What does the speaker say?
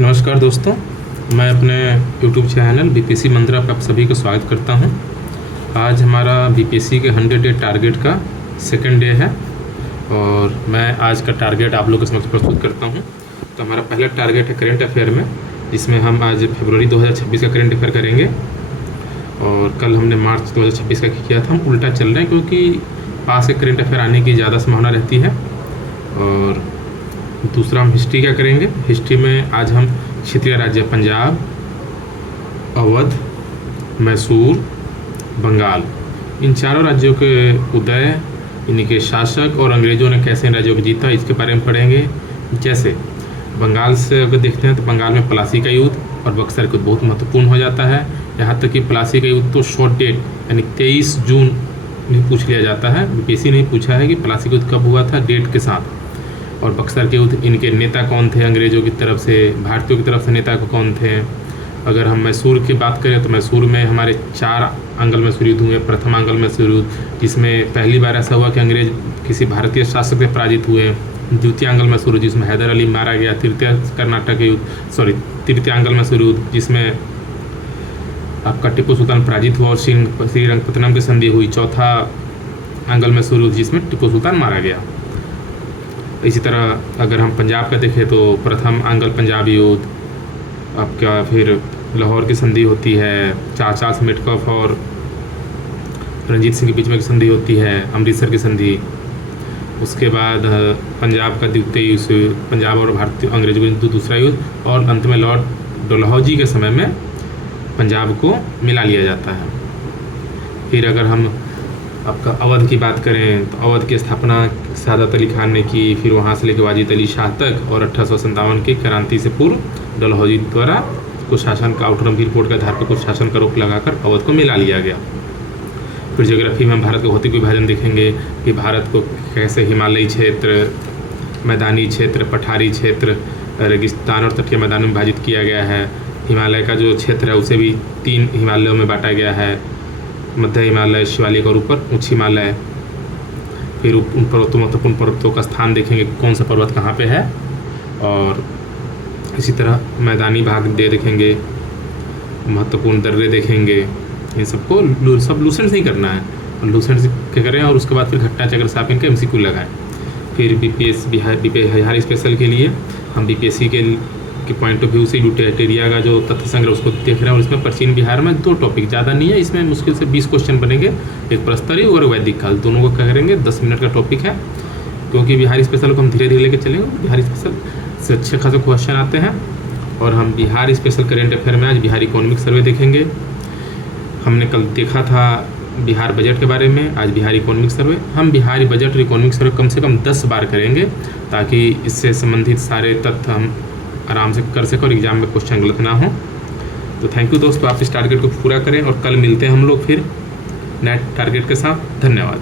नमस्कार दोस्तों, मैं अपने YouTube चैनल बीपीएससी मंत्रा पर आप सभी का स्वागत करता हूं। आज हमारा बीपीएससी के 100 डे टारगेट का सेकंड डे है और मैं आज का टारगेट आप लोगों के समक्ष प्रस्तुत करता हूं। तो हमारा पहला टारगेट है करेंट अफेयर में, जिसमें हम आज फरवरी 2026 का करेंट अफेयर करेंगे और कल हमने मार्च 2026 का किया था। हम उल्टा चल रहे हैं क्योंकि पास के करेंट अफेयर आने की ज़्यादा संभावना रहती है। और दूसरा हम हिस्ट्री का करेंगे। हिस्ट्री में आज हम क्षेत्रीय राज्य पंजाब, अवध, मैसूर, बंगाल, इन चारों राज्यों के उदय, इनके शासक और अंग्रेज़ों ने कैसे इन राज्यों को जीता, इसके बारे में पढ़ेंगे। जैसे बंगाल से अगर देखते हैं तो बंगाल में प्लासी का युद्ध और बक्सर का युद्ध बहुत महत्वपूर्ण हो जाता है। यहाँ तक कि प्लासी का युद्ध तो शॉर्ट डेट यानी 23 जून में पूछ लिया जाता है। बीपीएससी ने पूछा है कि प्लासी का युद्ध कब हुआ था डेट के साथ। और बक्सर के युद्ध, इनके नेता कौन थे अंग्रेज़ों की तरफ से, भारतीयों की तरफ से नेता को कौन थे। अगर हम मैसूर की बात करें तो मैसूर में हमारे 4 आंग्ल मैसूर युद्ध हुए। प्रथम आंग्ल मैसूर युद्ध, जिसमें पहली बार ऐसा हुआ कि अंग्रेज किसी भारतीय शासक से पराजित हुए। द्वितीय आंग्ल मैसूर युद्ध, जिसमें हैदर अली मारा गया। तृतीय आंग्ल मैसूर युद्ध, जिसमें आपका टीपू सुल्तान पराजित हुआ और श्रीरंगपत्तनम की संधि हुई। चौथा आंग्ल मैसूर युद्ध, जिसमें टीपू सुल्तान मारा गया। इसी तरह अगर हम पंजाब का देखें तो प्रथम आंग्ल पंजाब युद्ध, आपका फिर लाहौर की संधि होती है। चाचास मेटकफ और रंजीत सिंह के बीच में की संधि होती है, अमृतसर की संधि। उसके बाद पंजाब का द्वितीय युद्ध, पंजाब और भारतीय अंग्रेजों का दूसरा युद्ध। और अंत में लॉर्ड डलहौजी के समय में पंजाब को मिला लिया जाता है। फिर अगर हम आपका अवध की बात करें तो अवध की स्थापना सादत अली खान ने की। फिर वहाँ से लेकर वाजिद अली शाह तक, और 1857 की क्रांति से पूर्व डलहौजी द्वारा कुछ शासन का आउटरम की रिपोर्ट के आधार पर कुछ शासन का रोक लगाकर अवध को मिला लिया गया। फिर ज्योग्राफी में हम भारत का भौतिक विभाजन देखेंगे कि भारत को कैसे हिमालयी क्षेत्र, मैदानी क्षेत्र, पठारी क्षेत्र, रेगिस्तान और तटीय मैदानों में विभाजित किया गया है। हिमालय का जो क्षेत्र है उसे भी 3 हिमालयों में बांटा गया है, मध्य हिमालय, शिवालिक और ऊपर उच्च हिमालय। फिर उन पर्वतों, महत्वपूर्ण पर्वतों का स्थान देखेंगे, कौन सा पर्वत कहाँ पे है। और इसी तरह मैदानी भाग देखेंगे, महत्वपूर्ण दर्रे देखेंगे। इन सबको सब लूसेंट से ही करना है, और लूसेंट से क्या करें और उसके बाद फिर घट्टा चक्र साफ इनका MCQ लगाएं। फिर बिहार स्पेशल के लिए हम बीपीएससी के पॉइंट ऑफ व्यू से यूटेरिया का जो तथ्य संग्रह उसको देख रहे हैं। और इसमें प्राचीन बिहार में 2 टॉपिक, ज़्यादा नहीं है, इसमें मुश्किल से 20 क्वेश्चन बनेंगे। एक प्रस्तरीय और वैदिक काल, दोनों को क्या करेंगे, 10 मिनट का टॉपिक है। क्योंकि बिहार स्पेशल को हम धीरे धीरे लेकर चलेंगे, बिहार स्पेशल से अच्छे खासे क्वेश्चन आते हैं। और हम बिहार स्पेशल करेंट अफेयर में आज बिहार इकोनॉमिक सर्वे देखेंगे। हमने कल देखा था बिहार बजट के बारे में, आज बिहार इकोनॉमिक सर्वे। हम बिहारी बजट और इकोनॉमिक सर्वे कम से कम 10 बार करेंगे, ताकि इससे संबंधित सारे तथ्य हम आराम से कर सकें और एग्जाम में क्वेश्चन गलत ना हो। तो थैंक यू दोस्तों, आप इस टारगेट को पूरा करें और कल मिलते हैं हम लोग फिर नए टारगेट के साथ। धन्यवाद।